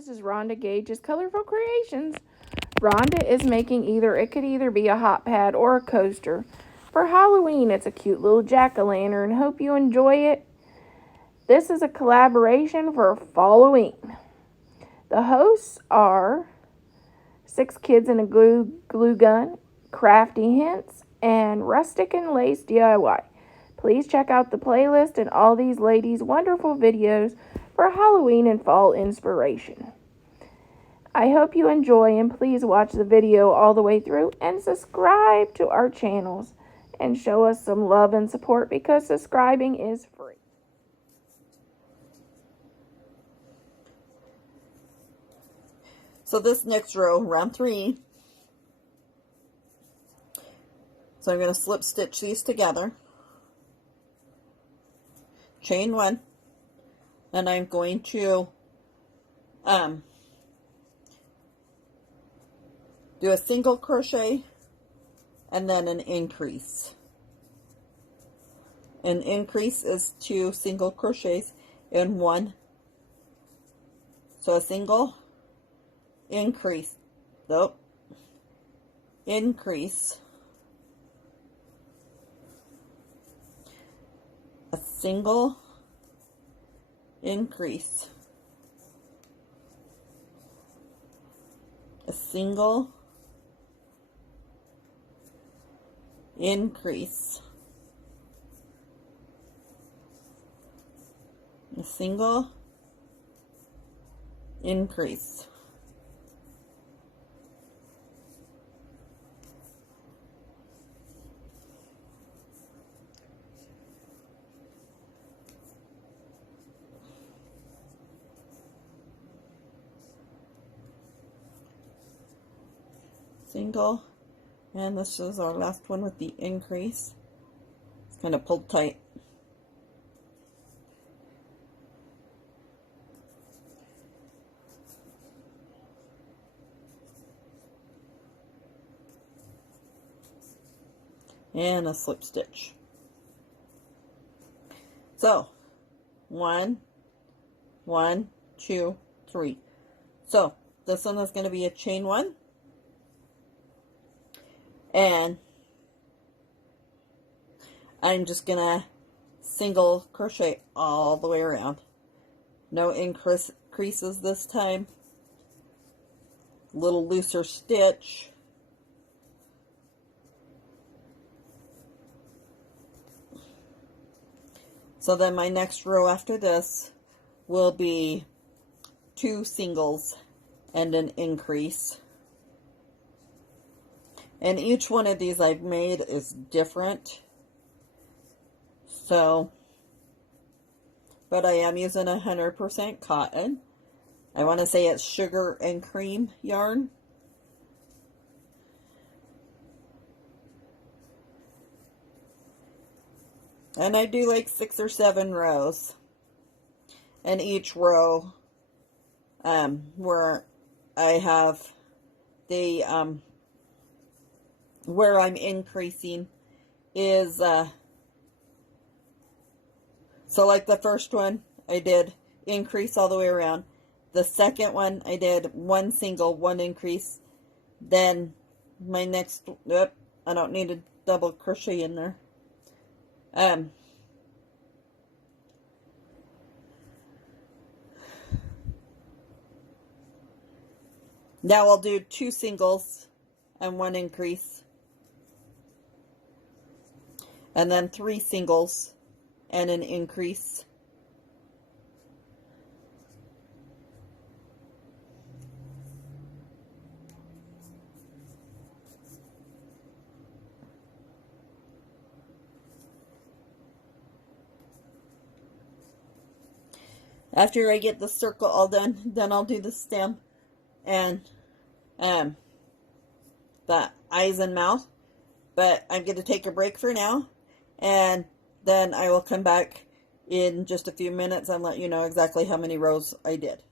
this is Rhonda Gage's Colorful Creations. Rhonda is making it could either be a hot pad or a coaster. For Halloween, it's a cute little jack-o'-lantern. Hope you enjoy it. This is a collaboration for Fall-O-Ween. The hosts are 6 Kids and a Glue Gun, Crafty Hints, and Rustic and Lace DIY. Please check out the playlist and all these ladies' wonderful videos for Halloween and fall inspiration. I hope you enjoy, and please watch the video all the way through and subscribe to our channels and show us some love and support because subscribing is free. So this next row, round 3, so I'm going to slip stitch these together, chain 1, and I'm going to do a single crochet and then an increase. An increase is 2 single crochets in 1. So a single, increase, increase, a single, increase, a single, increase, a single, increase. Single, and this is our last one with the increase. It's kind of pulled tight. And a slip stitch. So 1, 1, 2, 3. So this one is going to be a chain 1. And I'm just gonna single crochet all the way around. No increases this time. Little looser stitch. So then my next row after this will be 2 singles and an increase. And each one of these I've made is different. So, but I am using 100% cotton. I want to say it's sugar and cream yarn. And I do like 6 or 7 rows. And each row where I have the where I'm increasing is so like the first one I did increase all the way around. The second one I did 1 single, 1 increase. Then my next, I don't need a double crochet in there. Now I'll do 2 singles and 1 increase. And then 3 singles and an increase. After I get the circle all done, then I'll do the stem and the eyes and mouth. But I'm going to take a break for now, and then I will come back in just a few minutes and let you know exactly how many rows I did.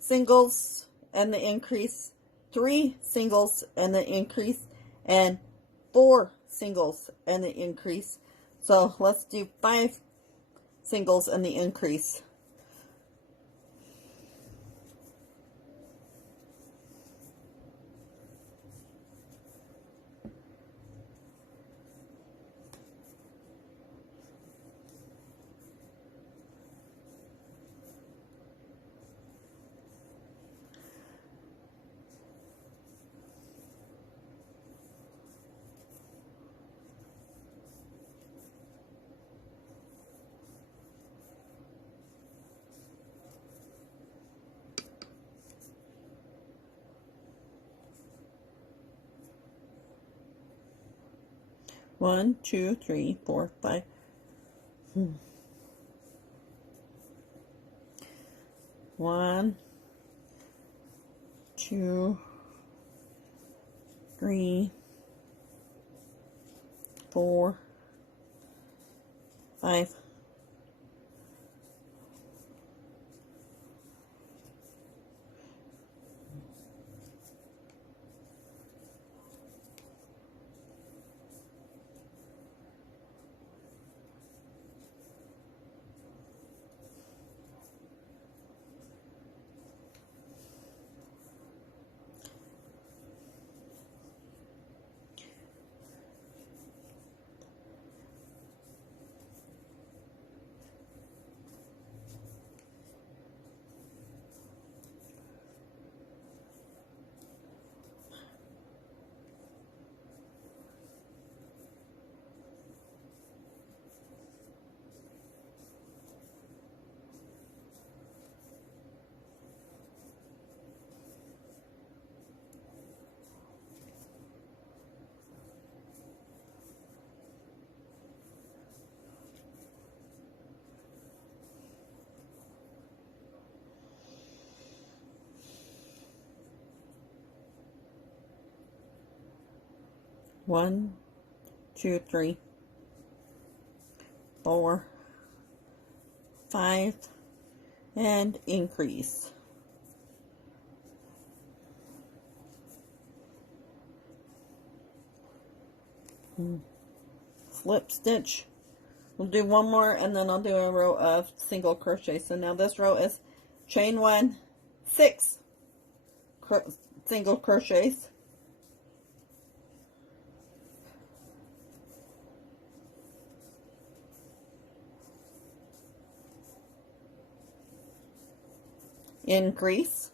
Singles and the increase, 3 singles and the increase, and 4 singles and the increase. So let's do 5 singles and the increase. 1, 2, 3, 4, 5. 1, 2, 3, 4, 5. One, two, 3, 4, 5, and increase. Slip stitch. We'll do one more and then I'll do a row of single crochet. So now this row is chain 1, 6 single crochets. Increase.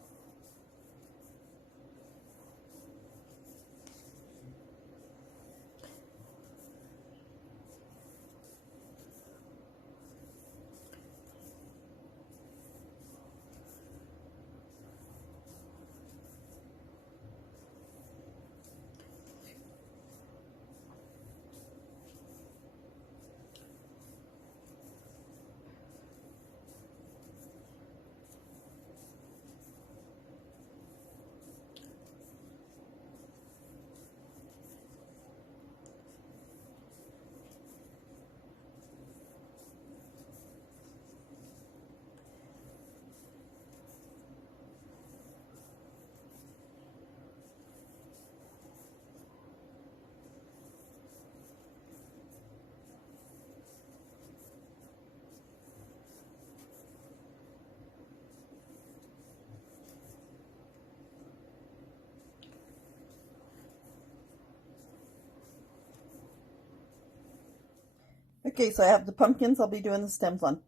Okay, so I have the pumpkins I'll be doing the stems on.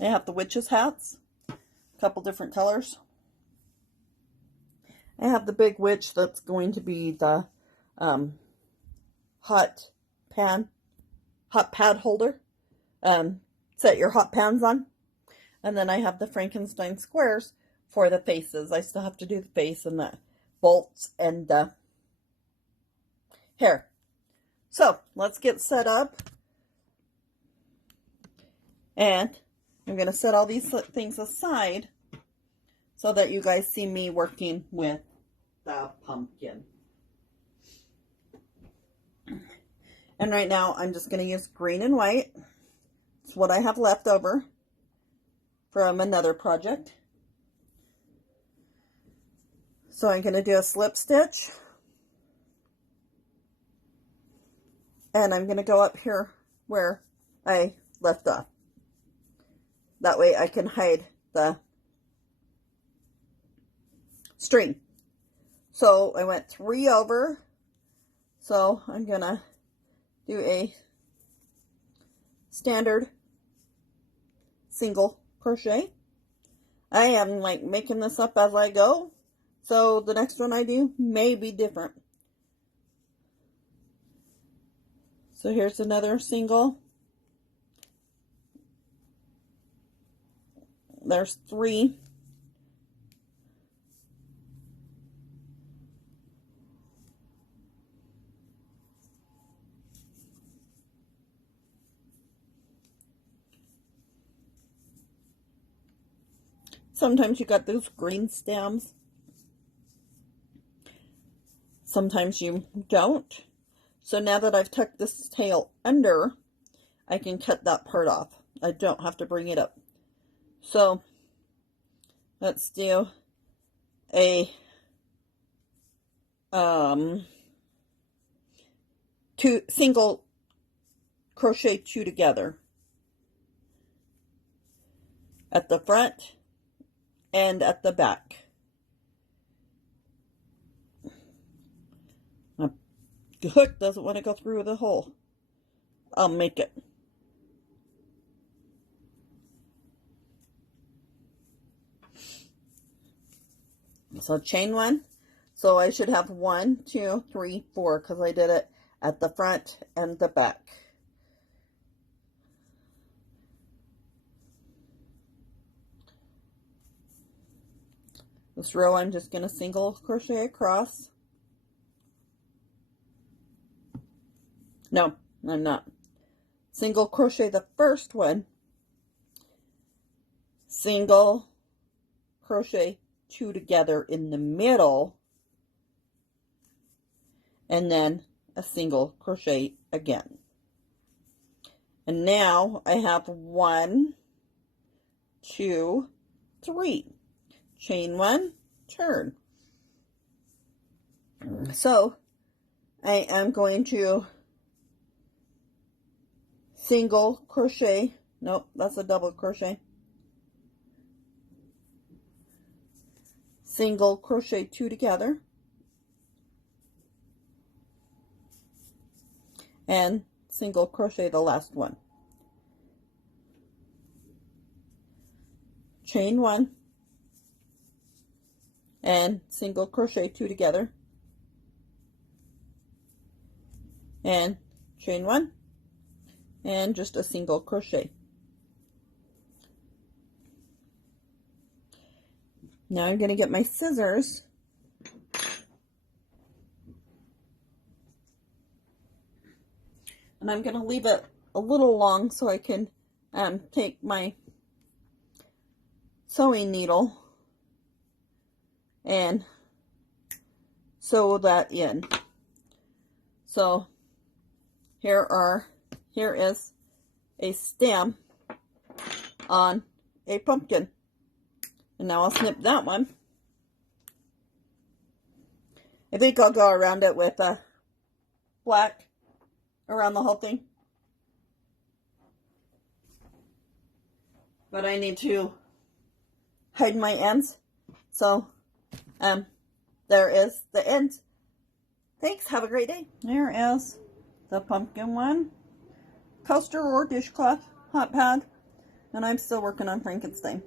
I have the witches' hats, a couple different colors. I have the big witch that's going to be the hot pad holder. Set your hot pans on. And then I have the Frankenstein squares for the faces. I still have to do the face and the bolts and the hair. So let's get set up. And I'm going to set all these things aside so that you guys see me working with the pumpkin. And right now I'm just going to use green and white. It's what I have left over from another project. So I'm going to do a slip stitch. And I'm going to go up here where I left off. That way I can hide the string. So I went 3 over. So I'm going to do a standard single crochet. I am like making this up as I go. So the next one I do may be different. So here's another single. There's 3. Sometimes you got those green stems. Sometimes you don't. So now that I've tucked this tail under, I can cut that part off. I don't have to bring it up. So let's do a single crochet 2 together at the front and at the back. The hook doesn't want to go through the hole. I'll make it. So chain 1. So I should have 1, 2, 3, 4 because I did it at the front and the back. This row I'm just going to single crochet across. No, I'm not. Single crochet the first one, single crochet 2 together in the middle, and then a single crochet again. And now I have 1, 2, 3. Chain 1, turn. So I am going to single crochet, nope, that's a double crochet, single crochet 2 together, and single crochet the last one. Chain 1 and single crochet 2 together, and chain 1 and just a single crochet. Now I'm going to get my scissors and I'm going to leave it a little long so I can take my sewing needle and sew that in. So here is a stem on a pumpkin. And now I'll snip that one. I think I'll go around it with black around the whole thing. But I need to hide my ends. So there is the end. Thanks. Have a great day. There is the pumpkin one. Coaster or dishcloth, hot pad. And I'm still working on Frankenstein.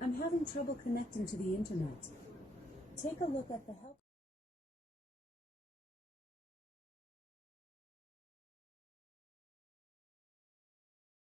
I'm having trouble connecting to the internet. Take a look at the help.